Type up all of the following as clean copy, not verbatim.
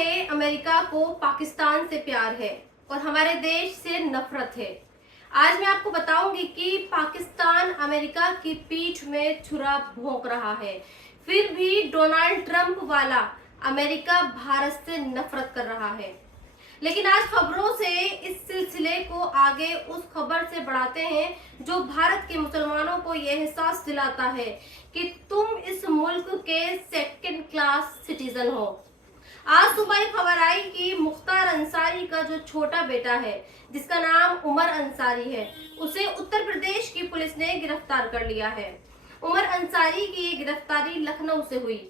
है अमेरिका को पाकिस्तान से प्यार है और हमारे देश से नफरत है। आज मैं आपको बताऊंगी कि पाकिस्तान अमेरिका की पीठ में छुरा भोंक रहा है, फिर भी डोनाल्ड ट्रंप वाला अमेरिका भारत से नफरत कर रहा है। लेकिन आज खबरों से इस सिलसिले को आगे उस खबर से बढ़ाते हैं जो भारत के मुसलमानों को यह एहसास दिलाता है कि तुम इस मुल्क के सेकंड क्लास सिटीजन हो। आज सुबह खबर आई कि मुख्तार अंसारी का जो छोटा बेटा है, जिसका नाम उमर अंसारी है, उसे उत्तर प्रदेश की पुलिस ने गिरफ्तार कर लिया है। उमर अंसारी की ये गिरफ्तारी लखनऊ से हुई।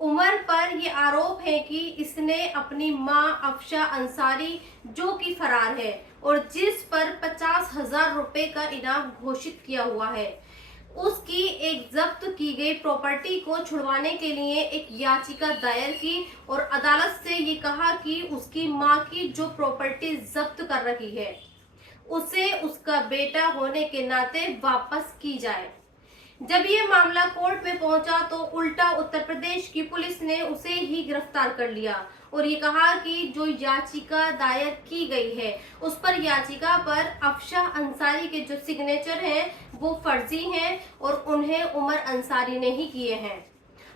उमर पर ये आरोप है कि इसने अपनी मां अफशा अंसारी, जो कि फरार है और जिस पर 50,000 रुपए का इनाम घोषित किया हुआ है, उसकी एक जब्त की गई प्रॉपर्टी को छुड़वाने के लिए एक याचिका दायर की और अदालत से ये कहा कि उसकी मां की जो प्रॉपर्टी जब्त कर रखी है, उसे उसका बेटा होने के नाते वापस की जाए। जब ये मामला कोर्ट में पहुंचा तो उल्टा उत्तर प्रदेश की पुलिस ने उसे ही गिरफ्तार कर लिया और ये कहा कि जो याचिका दायर की गई है, उस पर याचिका पर अफशा अंसारी के जो सिग्नेचर हैं वो फर्जी हैं और उन्हें उमर अंसारी ने ही किए हैं।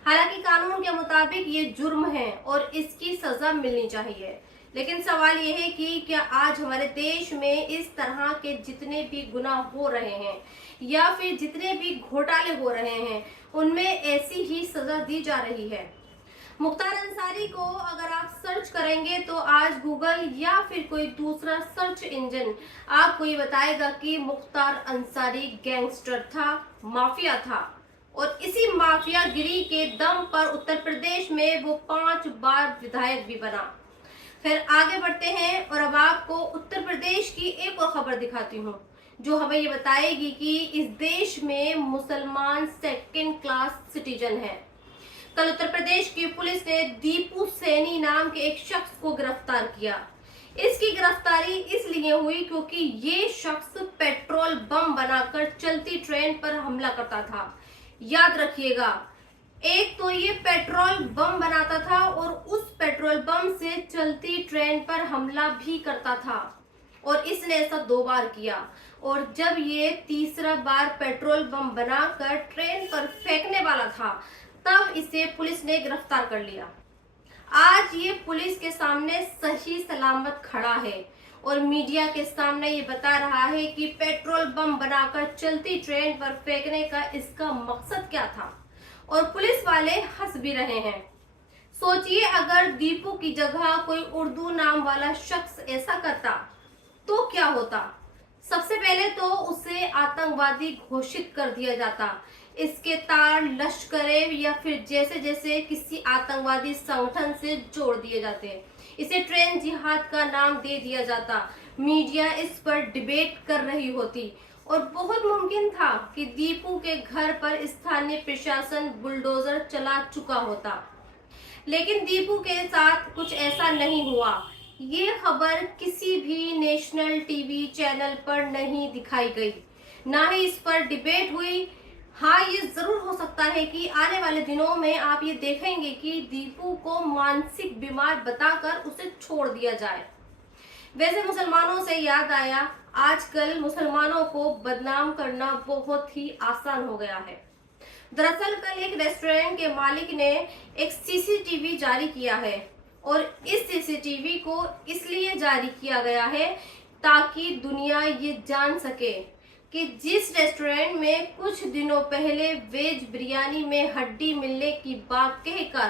हालांकि कानून के मुताबिक ये जुर्म है और इसकी सजा मिलनी चाहिए। लेकिन सवाल ये है कि क्या आज हमारे देश में इस तरह के जितने भी गुनाह हो रहे हैं या फिर जितने भी घोटाले हो रहे हैं, उनमें ऐसी ही सजा दी जा रही है। मुख्तार अंसारी को अगर आप सर्च करेंगे तो आज गूगल या फिर कोई दूसरा सर्च इंजन आपको ये बताएगा कि मुख्तार अंसारी गैंगस्टर था, माफिया था और इसी माफियागिरी के दम पर उत्तर प्रदेश में वो 5 बार विधायक भी बना। फिर आगे बढ़ते हैं और अब आपको उत्तर प्रदेश की एक और खबर दिखाती हूँ जो हमें ये बताएगी कि इस देश में मुसलमान सेकंड क्लास सिटीजन है। कल उत्तर प्रदेश की पुलिस ने दीपू सैनी नाम के एक शख्स को गिरफ्तार किया। इसकी गिरफ्तारी इसलिए हुई क्योंकि ये शख्स पेट्रोल बम बनाकर चलती ट्रेन पर हमला करता था। याद रखिएगा, एक तो ये पेट्रोल बम बनाता था और उस पेट्रोल बम से चलती ट्रेन पर हमला भी करता था और इसने ऐसा 2 बार किया। और जब ये तीसरा बार पेट्रोल बम बनाकर ट्रेन पर फेंकने वाला था, तब इसे पुलिस ने गिरफ्तार कर लिया। आज ये पुलिस के सामने सही सलामत खड़ा है और मीडिया के सामने ये बता रहा है कि पेट्रोल बम बनाकर चलती ट्रेन पर फेंकने का इसका मकसद क्या था और पुलिस वाले हंस भी रहे हैं। सोचिए, अगर दीपू की जगह कोई उर्दू नाम वाला शख्स ऐसा करता तो क्या होता। सबसे पहले तो उसे आतंकवादी घोषित कर दिया जाता, इसके तार लश्करे या फिर जैसे जैसे किसी आतंकवादी संगठन से जोड़ दिए जाते, इसे ट्रेन जिहाद का नाम दे दिया जाता, मीडिया इस पर डिबेट कर रही होती और बहुत मुमकिन था कि दीपू के घर पर स्थानीय प्रशासन बुलडोजर चला चुका होता। लेकिन दीपू के साथ कुछ ऐसा नहीं हुआ। ये खबर किसी भी नेशनल टीवी चैनल पर नहीं दिखाई गई, ना ही इस पर डिबेट हुई। हाँ, ये जरूर हो सकता है कि आने वाले दिनों में आप ये देखेंगे कि दीपू को मानसिक बीमार बताकर उसे छोड़ दिया जाए। वैसे मुसलमानों से याद आया, आजकल मुसलमानों को बदनाम करना बहुत ही आसान हो गया है। दरअसल कल एक रेस्टोरेंट के मालिक ने एक सीसीटीवी जारी किया है और इस सीसीटीवी को इसलिए जारी किया गया है ताकि दुनिया ये जान सके कि जिस रेस्टोरेंट में कुछ दिनों पहले वेज बिरयानी में हड्डी मिलने की बात कहकर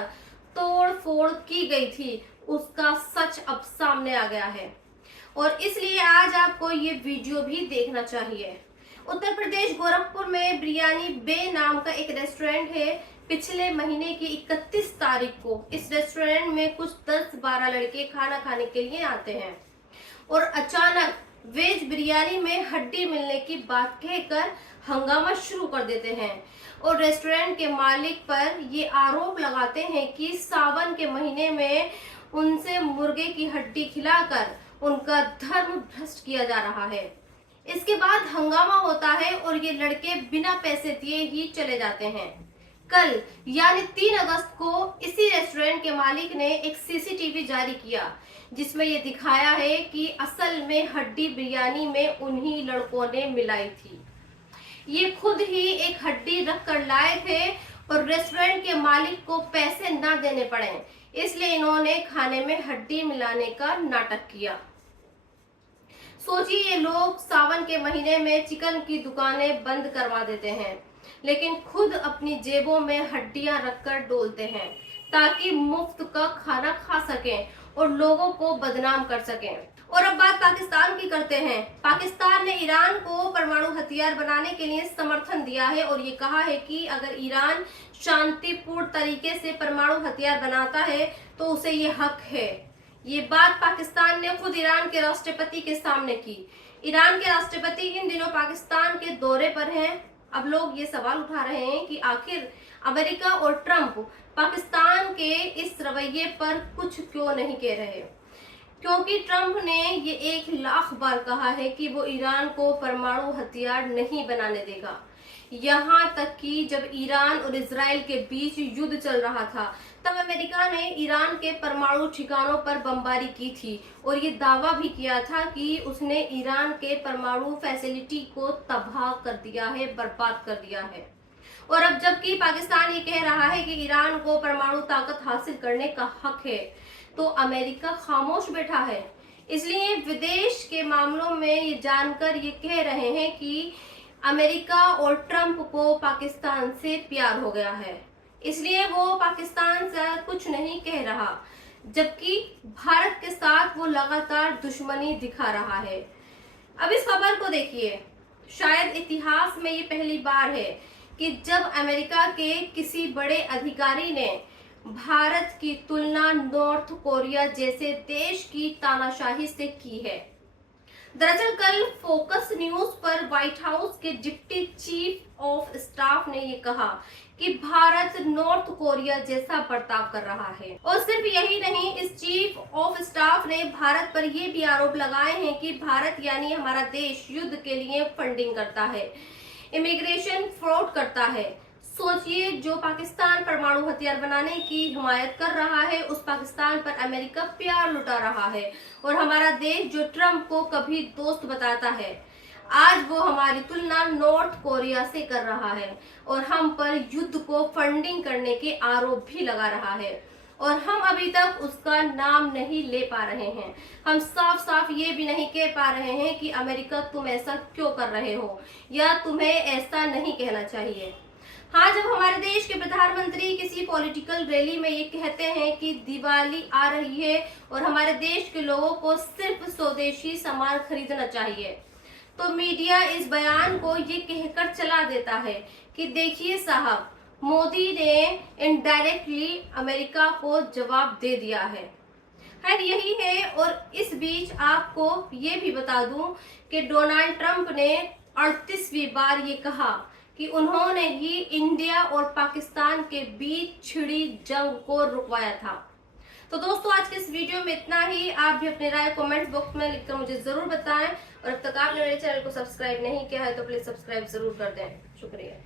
तोड़ फोड़ की गई थी, उसका सच अब सामने आ गया है और इसलिए आज आपको ये वीडियो भी देखना चाहिए। उत्तर प्रदेश गोरखपुर में बिरयानी बे नाम का एक रेस्टोरेंट है। पिछले महीने की 31 तारीख को इस रेस्टोरेंट में कुछ 10-12 लड़के खाना खाने के लिए आते हैं और अचानक वेज बिरयानी में हड्डी मिलने की बात कहकर हंगामा शुरू कर देते हैं और रेस्टोरेंट के मालिक पर ये आरोप लगाते हैं कि सावन के महीने में उनसे मुर्गे की हड्डी खिलाकर उनका धर्म भ्रष्ट किया जा रहा है। इसके बाद हंगामा होता है और ये लड़के बिना पैसे दिए ही चले जाते हैं। कल यानी 3 अगस्त को इसी रेस्टोरेंट के मालिक ने एक सीसीटीवी जारी किया जिसमें ये दिखाया है कि असल में हड्डी बिरयानी में उन्हीं लड़कों ने मिलाई थी। ये खुद ही एक हड्डी रख कर लाए थे और रेस्टोरेंट के मालिक को पैसे ना देने पड़े, इसलिए इन्होंने खाने में हड्डी मिलाने का नाटक किया। सोचिए, ये लोग सावन के महीने में चिकन की दुकानें बंद करवा देते हैं, लेकिन खुद अपनी जेबों में हड्डियां रखकर डोलते हैं ताकि मुफ्त का खाना खा सकें और लोगों को बदनाम कर सकें। और अब बात पाकिस्तान की करते हैं। पाकिस्तान ने ईरान को परमाणु हथियार बनाने के लिए समर्थन दिया है और ये कहा है कि अगर ईरान शांतिपूर्ण तरीके से परमाणु हथियार बनाता है तो उसे ये हक है। ये बात पाकिस्तान ने खुद ईरान के राष्ट्रपति के सामने की। ईरान के राष्ट्रपति इन दिनों पाकिस्तान के दौरे पर हैं। अब लोग ये सवाल उठा रहे हैं कि आखिर अमेरिका और ट्रंप पाकिस्तान के इस रवैये पर कुछ क्यों नहीं कह रहे, क्योंकि ट्रंप ने ये 1,00,000 बार कहा है कि वो ईरान को परमाणु हथियार नहीं बनाने देगा। यहाँ तक कि जब ईरान और इजराइल के बीच युद्ध चल रहा था तब अमेरिका ने ईरान के परमाणु ठिकानों पर बमबारी की थी और ये दावा भी किया था कि उसने ईरान के परमाणु फैसिलिटी को तबाह कर दिया है, बर्बाद कर दिया है। और अब जबकि पाकिस्तान ये कह रहा है कि ईरान को परमाणु ताकत हासिल करने का हक है, तो अमेरिका खामोश बैठा है। इसलिए विदेश के मामलों में ये जानकर ये कह रहे हैं कि अमेरिका और ट्रंप को पाकिस्तान से प्यार हो गया है, इसलिए वो पाकिस्तान से कुछ नहीं कह रहा, जबकि भारत के साथ वो लगातार दुश्मनी दिखा रहा है। अब इस खबर को देखिए, शायद इतिहास में ये पहली बार है कि जब अमेरिका के किसी बड़े अधिकारी ने भारत की तुलना नॉर्थ कोरिया जैसे देश की तानाशाही से की है। दरअसल कल फोकस न्यूज पर व्हाइट हाउस के डिप्टी चीफ ऑफ स्टाफ ने ये कहा कि भारत नॉर्थ कोरिया जैसा बर्ताव कर रहा है। और सिर्फ यही नहीं, इस चीफ ऑफ स्टाफ ने भारत पर यह भी आरोप लगाए हैं कि भारत यानी हमारा देश युद्ध के लिए फंडिंग करता है, इमिग्रेशन फ्रॉड करता है। सोचिए, जो पाकिस्तान परमाणु हथियार बनाने की हिमायत कर रहा है, उस पाकिस्तान पर अमेरिका प्यार लुटा रहा है। और हमारा देश जो ट्रंप को कभी दोस्त बताता है, आज वो हमारी तुलना नॉर्थ कोरिया से कर रहा है और हम पर युद्ध को फंडिंग करने के आरोप भी लगा रहा है। और हम अभी तक उसका नाम नहीं ले पा रहे हैं। हम साफ साफ ये भी नहीं कह पा रहे हैं कि अमेरिका तुम ऐसा क्यों कर रहे हो, या तुम्हें ऐसा नहीं कहना चाहिए। हाँ, जब हमारे देश के प्रधानमंत्री किसी पॉलिटिकल रैली में ये कहते हैं कि दिवाली आ रही है और हमारे देश के लोगों को सिर्फ स्वदेशी सामान खरीदना चाहिए, तो मीडिया इस बयान को ये कहकर चला देता है कि देखिए साहब, मोदी ने इनडायरेक्टली अमेरिका को जवाब दे दिया है। खैर यही है। और इस बीच आपको ये भी बता दूं कि डोनाल्ड ट्रंप ने 38वीं बार ये कहा कि उन्होंने ही इंडिया और पाकिस्तान के बीच छिड़ी जंग को रुकवाया था। तो दोस्तों, आज के इस वीडियो में इतना ही। आप भी अपनी राय कमेंट बॉक्स में लिखकर मुझे जरूर बताएं और अब तक आपने मेरे चैनल को सब्सक्राइब नहीं किया है तो प्लीज सब्सक्राइब जरूर कर दें। शुक्रिया।